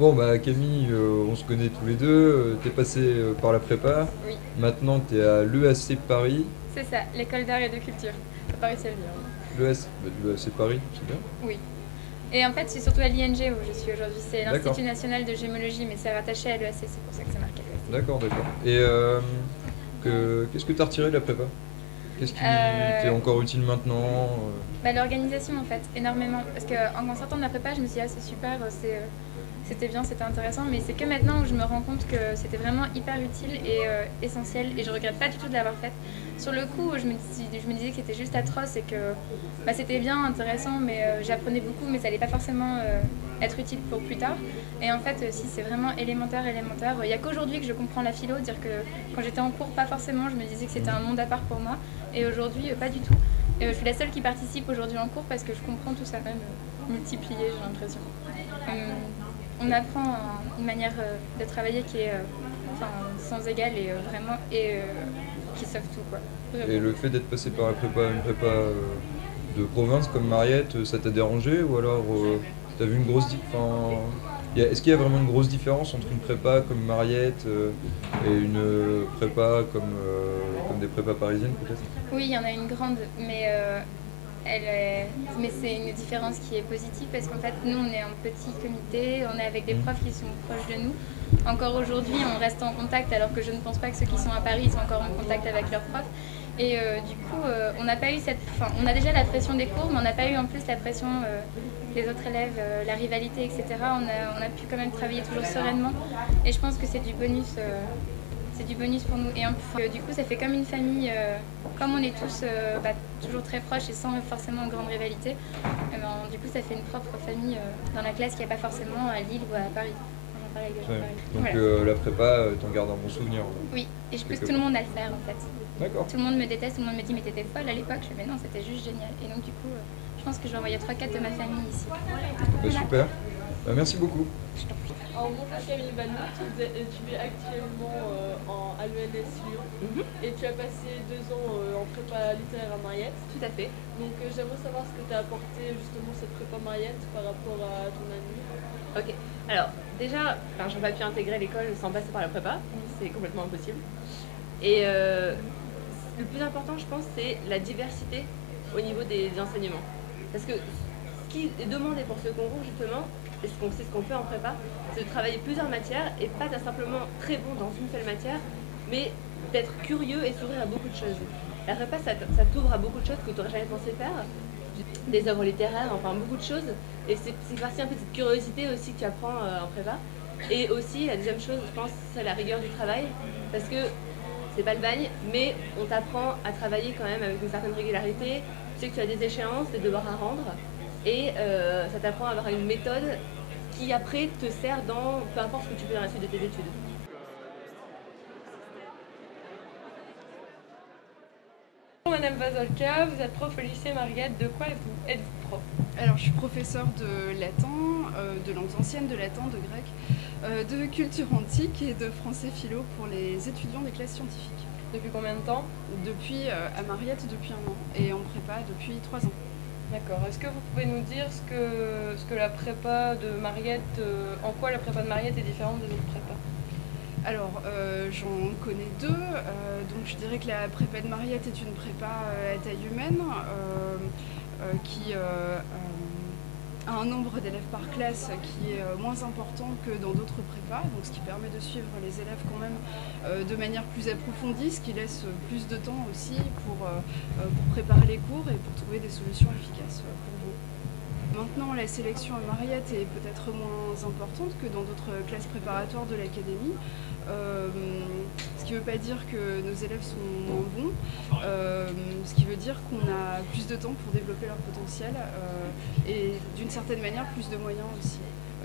Bon, bah Camille, on se connaît tous les deux. T'es passé par la prépa. Oui, Maintenant, t'es à l'EAC Paris. c'est ça, l'école d'art et de culture. T'as pas réussi à le dire. L'EAC Paris, c'est bien. Oui. Et en fait, c'est surtout à l'ING où je suis aujourd'hui. C'est D'accord, l'Institut national de gémologie, mais c'est rattaché à l'EAC, c'est pour ça que c'est marqué l'EAC. d'accord. Et qu'est-ce que t'as retiré de la prépa? Qu'est-ce qui t'est Euh, encore utile maintenant? Bah, l'organisation en fait, énormément. Parce qu'en sortant de la prépa, je me suis dit, ah, c'est super, c'était bien, c'était intéressant. Mais c'est que maintenant où je me rends compte que c'était vraiment hyper utile et essentiel. Et je regrette pas du tout de l'avoir faite. Sur le coup, je me disais que c'était juste atroce et que bah, c'était bien, intéressant, mais j'apprenais beaucoup, mais ça allait pas forcément être utile pour plus tard. Et en fait, si c'est vraiment élémentaire, élémentaire, il n'y a qu'aujourd'hui que je comprends la philo, dire que quand j'étais en cours, pas forcément, je me disais que c'était un monde à part pour moi. Et aujourd'hui, pas du tout. Je suis la seule qui participe aujourd'hui en cours parce que je comprends tout ça même multiplié, j'ai l'impression. On apprend une manière de travailler qui est enfin, sans égal et vraiment qui sauve tout quoi. Et Vraiment. le fait d'être passé par une prépa de province comme Mariette, ça t'a dérangé ou alors t'as vu une grosse différence? Est-ce qu'il y a vraiment une grosse différence entre une prépa comme Mariette et une prépa comme des prépas parisiennes peut-être? Oui, il y en a une grande, mais mais c'est une différence qui est positive parce qu'en fait, nous, on est en petit comité, on est avec des Mhm. profs qui sont proches de nous. Encore aujourd'hui, on reste en contact alors que je ne pense pas que ceux qui sont à Paris ils sont encore en contact avec leurs profs. Et du coup, on n'a pas eu cette. Enfin, on a déjà la pression des cours, mais on n'a pas eu en plus la pression des autres élèves, la rivalité, etc. On a pu quand même travailler toujours sereinement. Et je pense que c'est du bonus. C'est du bonus pour nous. Et en plus, du coup, ça fait comme une famille, comme on est tous bah, toujours très proches et sans forcément une grande rivalité, ben, du coup, ça fait une propre famille dans la classe qu'il n'y a pas forcément à Lille ou à Paris. J'en parlais avec des gens de Ouais. Paris. Donc Voilà. la prépa, t'en gardes un bon souvenir Oui, et je pousse quelque tout le part. monde à le faire en fait. D'accord. Tout le monde me déteste, tout le monde me dit mais t'étais folle à l'époque. Je fais mais non, c'était juste génial. Et donc du coup, je pense que je vais envoyer 3-4 de ma famille ici. Bah, Voilà. super. Bah, merci beaucoup. Alors, mon frère Camille Vanou, tu es actuellement à l'ENS Lyon et tu as passé 2 ans en prépa littéraire à Mariette. Tout à fait. Donc, j'aimerais savoir ce que t'as apporté justement cette prépa Mariette par rapport à ton année. Ok. Alors, déjà, j'aurais pas pu intégrer l'école sans passer par la prépa. C'est complètement impossible. Et le plus important, je pense, c'est la diversité au niveau des enseignements. Parce que ce qui est demandé pour ce concours, justement, et c'est ce qu'on fait en prépa, c'est de travailler plusieurs matières et pas d'être simplement très bon dans une seule matière, mais d'être curieux et s'ouvrir à beaucoup de choses. La prépa, ça t'ouvre à beaucoup de choses que tu n'aurais jamais pensé faire, des œuvres littéraires, enfin beaucoup de choses. Et c'est partie un peu de cette curiosité aussi que tu apprends en prépa. Et aussi, la deuxième chose, je pense, c'est la rigueur du travail. Parce que c'est pas le bagne, mais on t'apprend à travailler quand même avec une certaine régularité. Tu sais que tu as des échéances, des devoirs à rendre. Et ça t'apprend à avoir une méthode qui après te sert dans peu importe ce que tu fais dans la suite de tes études. Bonjour Madame Vazolka, vous êtes prof au lycée Mariette. De quoi êtes-vous prof? Alors, je suis professeure de latin, de langues anciennes, de latin, de grec, de culture antique et de français philo pour les étudiants des classes scientifiques. Depuis combien de temps? Depuis à Mariette depuis 1 an et en prépa depuis 3 ans. D'accord. Est-ce que vous pouvez nous dire ce que la prépa de Mariette, en quoi la prépa de Mariette est différente des autres prépas? Alors, j'en connais 2. Donc, je dirais que la prépa de Mariette est une prépa à taille humaine qui a un nombre d'élèves par classe qui est moins important que dans d'autres prépas, donc ce qui permet de suivre les élèves quand même de manière plus approfondie, ce qui laisse plus de temps aussi pour préparer les cours et pour trouver des solutions efficaces pour vous. Maintenant, la sélection à Mariette est peut-être moins importante que dans d'autres classes préparatoires de l'académie, ce qui ne veut pas dire que nos élèves sont moins bons, ce qui veut dire qu'on a plus de temps pour développer leur potentiel et d'une certaine manière plus de moyens aussi.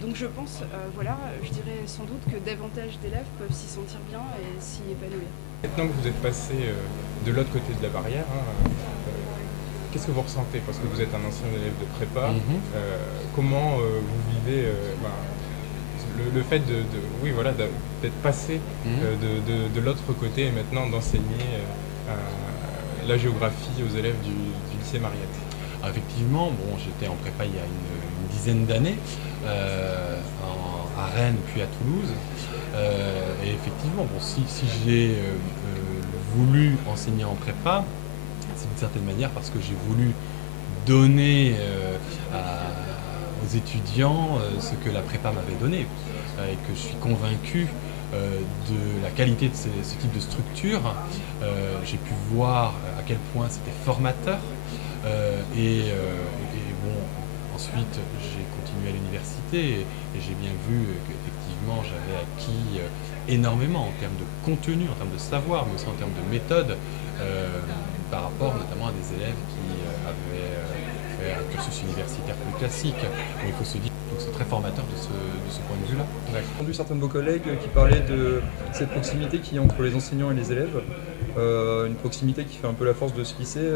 Donc je pense, voilà, je dirais sans doute que davantage d'élèves peuvent s'y sentir bien et s'y épanouir. Maintenant que vous êtes passé de l'autre côté de la barrière, qu'est-ce que vous ressentez? Parce que vous êtes un ancien élève de prépa. Comment vous vivez le fait oui, voilà, d'être passé de l'autre côté et maintenant d'enseigner la géographie aux élèves du lycée Mariette? Effectivement, bon, j'étais en prépa il y a une dizaine d'années, à Rennes puis à Toulouse. Et effectivement, bon, si j'ai voulu enseigner en prépa, c'est d'une certaine manière parce que j'ai voulu donner aux étudiants ce que la prépa m'avait donné et que je suis convaincu de la qualité de ce type de structure. J'ai pu voir à quel point c'était formateur et bon, ensuite j'ai continué à l'université et j'ai bien vu qu'effectivement j'avais acquis énormément en termes de contenu, en termes de savoir, mais aussi en termes de méthode par rapport notamment à des élèves qui avaient fait un cursus universitaire plus classique. Donc il faut se dire que c'est très formateur de ce point de vue-là. J'ai entendu certains de vos collègues qui parlaient de cette proximité qu'il y a entre les enseignants et les élèves, une proximité qui fait un peu la force de ce lycée,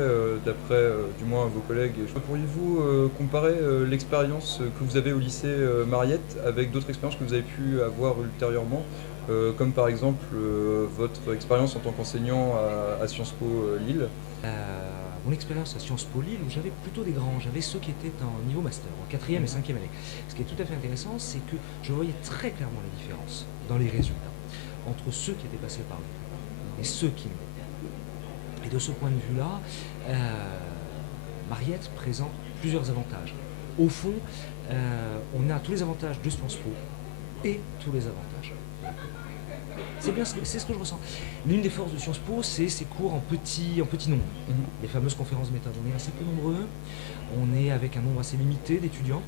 d'après du moins vos collègues. Pourriez-vous comparer l'expérience que vous avez au lycée Mariette avec d'autres expériences que vous avez pu avoir ultérieurement, comme par exemple votre expérience en tant qu'enseignant à Sciences Po Lille? Mon expérience à Sciences Po Lille, où j'avais plutôt des grands, j'avais ceux qui étaient en niveau master, en 4e et 5e année. Ce qui est tout à fait intéressant, c'est que je voyais très clairement la différence dans les résultats entre ceux qui étaient passés par le et ceux qui ne l'étaient pas. Et de ce point de vue-là, Mariette présente plusieurs avantages. Au fond, on a tous les avantages de Sciences Po et tous les avantages. C'est ce que je ressens. L'une des forces de Sciences Po, c'est ses cours en petit nombre. Les fameuses conférences méthodes. On est assez peu nombreux, on est avec un nombre assez limité d'étudiants.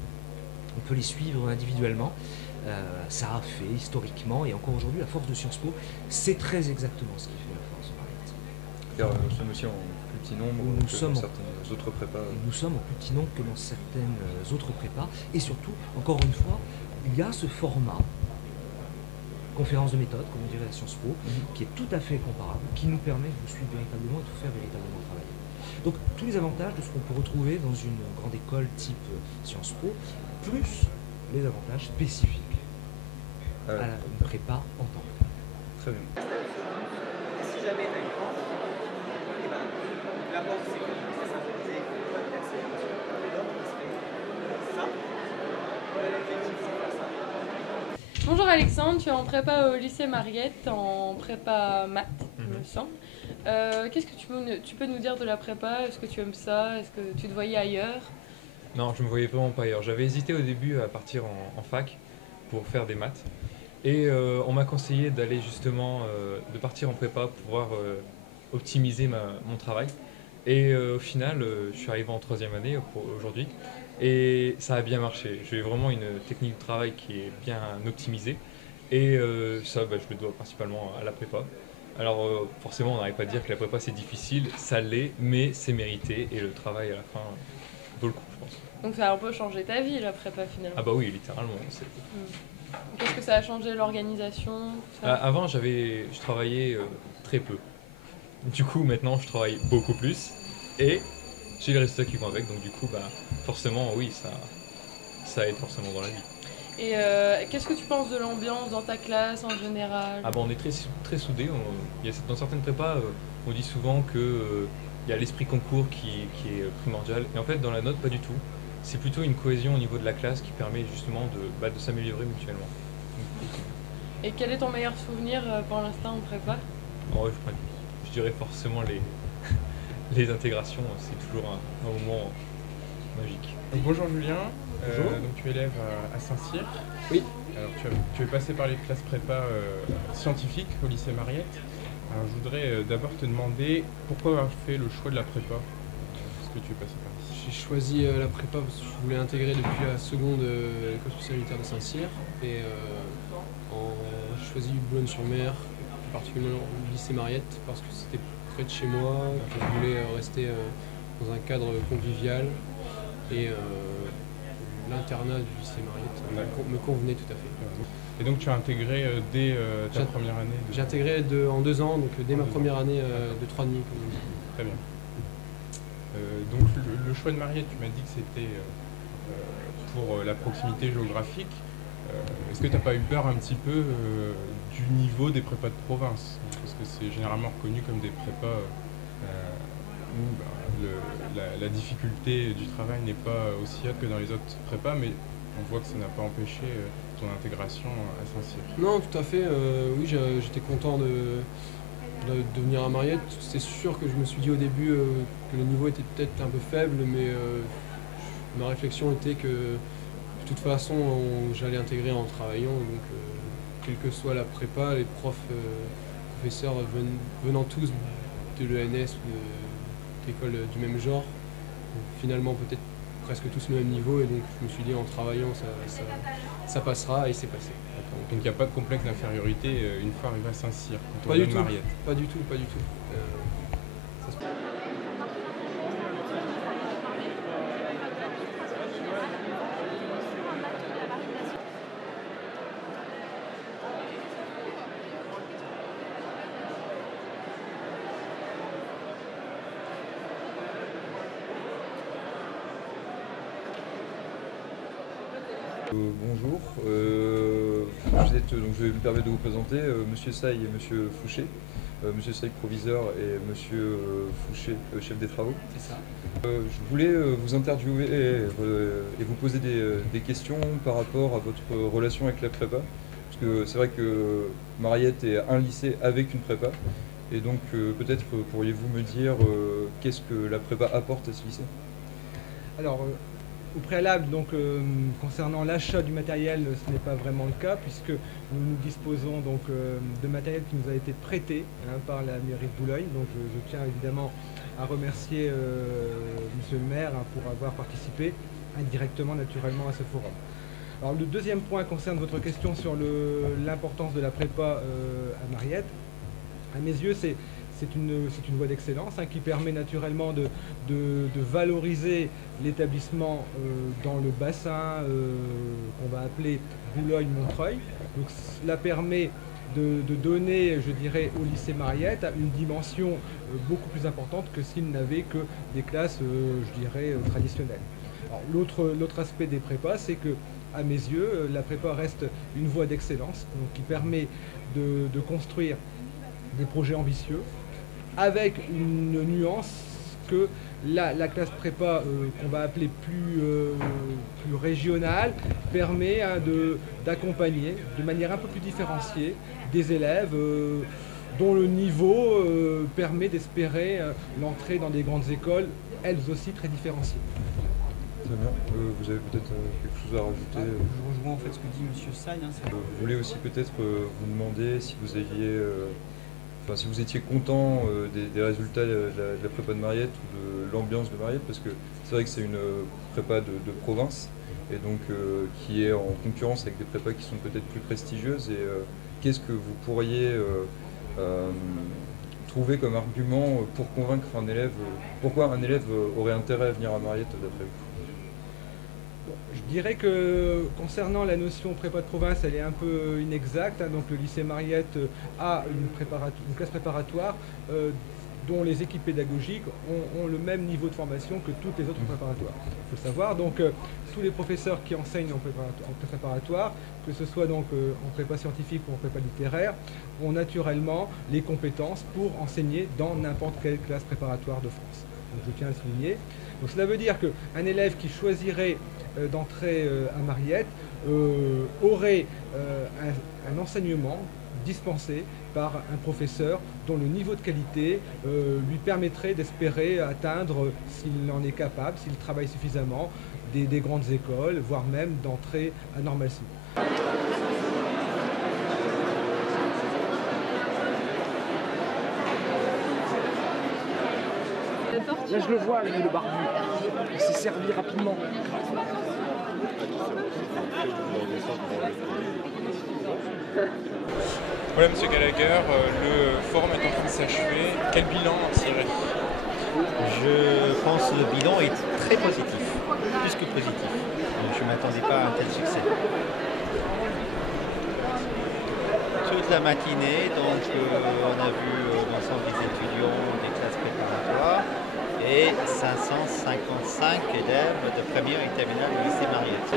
On peut les suivre individuellement. Ça a fait historiquement, et encore aujourd'hui, la force de Sciences Po, c'est très exactement ce qui fait la force de Mariette. Nous sommes aussi en plus petit nombre Nous que sommes dans certaines autres prépas. Nous sommes en plus petit nombre que dans certaines autres prépas. Et surtout, encore une fois, il y a ce format conférence de méthode, comme on dirait à Sciences Po, qui est tout à fait comparable, qui nous permet de vous suivre véritablement et de vous faire véritablement travailler. Donc tous les avantages de ce qu'on peut retrouver dans une grande école type Sciences Po, plus les avantages spécifiques à une prépa en tant que telle. Très bien. Si jamais tu as une pente, la pente c'est symbolisé comme l'accès à ça. L'effectif c'est pas ça. Bonjour Alexandre, tu es en prépa au lycée Mariette, en prépa maths, il me semble. Qu'est-ce que tu peux nous dire de la prépa? Est-ce que tu aimes ça? Est-ce que tu te voyais ailleurs? Non, je me voyais vraiment pas ailleurs. J'avais hésité au début à partir en fac pour faire des maths. Et on m'a conseillé d'aller justement, de partir en prépa pour pouvoir optimiser mon travail. Et au final, je suis arrivé en 3e année aujourd'hui. Et ça a bien marché. J'ai vraiment une technique de travail qui est bien optimisée. Et ça, je le dois principalement à la prépa. Alors forcément, on n'arrive pas à dire que la prépa c'est difficile, ça l'est, mais c'est mérité. Et le travail à la fin vaut le coup, je pense. Donc ça a un peu changé ta vie, la prépa finalement? Ah bah oui, littéralement. Qu'est-ce que ça a changé, l'organisation? Avant, je travaillais très peu. Du coup, maintenant, je travaille beaucoup plus. Et j'ai les résultats qui vont avec, donc du coup, forcément, oui, ça aide forcément dans la vie. Et qu'est-ce que tu penses de l'ambiance dans ta classe en général? On est très soudés. Dans certaines prépas, on dit souvent qu'il y a l'esprit concours qui est primordial. Et en fait, dans la note, pas du tout. C'est plutôt une cohésion au niveau de la classe qui permet justement de s'améliorer mutuellement. Et quel est ton meilleur souvenir pour l'instant en prépa? Je dirais forcément les intégrations, c'est toujours un moment magique. Donc, bonjour Julien, bonjour. Donc tu es élève à Saint-Cyr. Oui. Alors tu es passé par les classes prépa scientifiques au lycée Mariette. Alors je voudrais d'abord te demander pourquoi avoir fait le choix de la prépa. Est-ce que tu es passé par ici? J'ai choisi la prépa parce que je voulais intégrer depuis la seconde l'école spéciale militaire de Saint-Cyr. Et j'ai choisi Boulogne-sur-Mer, plus particulièrement le lycée Mariette, parce que c'était près de chez moi, que je voulais rester dans un cadre convivial. Et l'internat du lycée Mariette me convenait tout à fait. Et donc tu as intégré dès ta première année? J'ai intégré en 2 ans, donc dès ma première année de 3 demi, comme on dit. Très bien. Donc le choix de Mariette, tu m'as dit que c'était pour la proximité géographique. Est-ce que tu n'as pas eu peur un petit peu du niveau des prépas de province? Parce que c'est généralement reconnu comme des prépas où la difficulté du travail n'est pas aussi haute que dans les autres prépas, mais on voit que ça n'a pas empêché ton intégration à Saint-Cyr. Non, tout à fait. Oui, j'étais content de venir à Mariette. C'est sûr que je me suis dit au début que le niveau était peut-être un peu faible, mais ma réflexion était que de toute façon j'allais intégrer en travaillant. Donc, quelle que soit la prépa, les professeurs venant tous de l'ENS ou d'écoles du même genre, finalement peut-être presque tous le même niveau, et donc je me suis dit en travaillant ça passera, et c'est passé. Donc il n'y a pas de complexe d'infériorité une fois arrivé à Saint-Cyr, quand on Pas du vient de tout, Mariette. pas du tout, pas du tout. Ça se... Bonjour, donc je vais me permettre de vous présenter Monsieur Saï et Monsieur Fouché. Monsieur Saï proviseur et Monsieur Fouché chef des travaux. C'est ça. Je voulais vous interviewer et vous poser des questions par rapport à votre relation avec la prépa. Parce que c'est vrai que Mariette est un lycée avec une prépa. Et donc peut-être pourriez-vous me dire qu'est-ce que la prépa apporte à ce lycée? Alors, au préalable, donc, concernant l'achat du matériel, ce n'est pas vraiment le cas, puisque nous disposons donc, de matériel qui nous a été prêté par la mairie de Boulogne. Donc je tiens évidemment à remercier monsieur le maire pour avoir participé indirectement naturellement à ce forum. Alors le deuxième point concerne votre question sur l'importance de la prépa à Mariette. À mes yeux, c'est une voie d'excellence qui permet naturellement de valoriser l'établissement dans le bassin qu'on va appeler Boulogne-Montreuil. Donc cela permet de donner, je dirais, au lycée Mariette une dimension beaucoup plus importante que s'il n'avait que des classes, je dirais, traditionnelles. L'autre aspect des prépas, c'est que, à mes yeux, la prépa reste une voie d'excellence qui permet de construire des projets ambitieux, avec une nuance que la classe prépa qu'on va appeler plus régionale permet d'accompagner de manière un peu plus différenciée des élèves dont le niveau permet d'espérer l'entrée dans des grandes écoles, elles aussi très différenciées. Très bien. Vous avez peut-être quelque chose à rajouter? Je rejoins en fait ce que dit M. Saï. Je voulais aussi peut-être vous demander si vous aviez... si vous étiez content des résultats de la prépa de Mariette ou de l'ambiance de Mariette, parce que c'est vrai que c'est une prépa de province, et donc qui est en concurrence avec des prépas qui sont peut-être plus prestigieuses, et qu'est-ce que vous pourriez trouver comme argument pour convaincre un élève, pourquoi un élève aurait intérêt à venir à Mariette d'après vous? Je dirais que concernant la notion prépa de province, elle est un peu inexacte. Donc le lycée Mariette a une classe préparatoire dont les équipes pédagogiques ont le même niveau de formation que toutes les autres préparatoires. Il faut savoir, donc tous les professeurs qui enseignent en classe préparatoire, que ce soit donc en prépa scientifique ou en prépa littéraire, ont naturellement les compétences pour enseigner dans n'importe quelle classe préparatoire de France. Donc je tiens à le souligner. Donc cela veut dire qu'un élève qui choisirait d'entrer à Mariette aurait un enseignement dispensé par un professeur dont le niveau de qualité lui permettrait d'espérer atteindre, s'il en est capable, s'il travaille suffisamment, des grandes écoles, voire même d'entrer à Normal Sup. Là, je le vois, lui, le barbu. Il s'est servi rapidement. Voilà, Monsieur Gallagher, le forum est en train de s'achever. Quel bilan en tirer? Je pense que le bilan est très positif, plus que positif. Je ne m'attendais pas à un tel succès. Toute la matinée, donc on a vu l'ensemble des étudiants des classes préparatoires et 555 élèves de première et terminale du lycée Mariette.